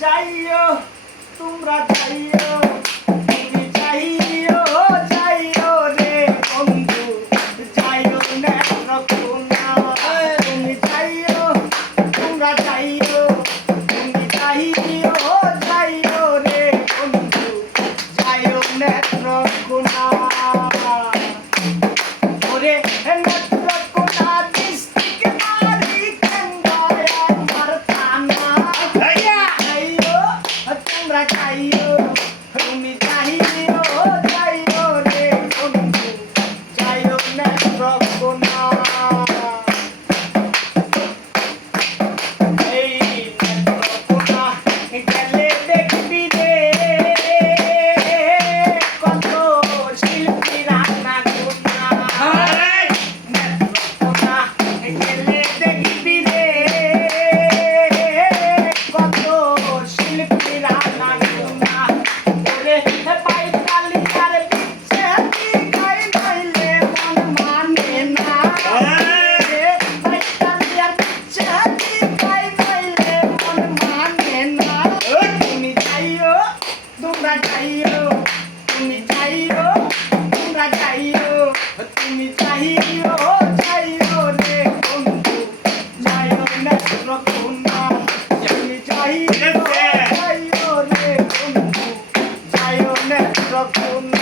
চাইও তোমরা চাইও তুমি চাইও চাইও রে বন্ধু চাইও না রকম না তুমি চাইও তোমরা চাইও তুমি চাইও চাইও রে বন্ধু চাইও না Oh no.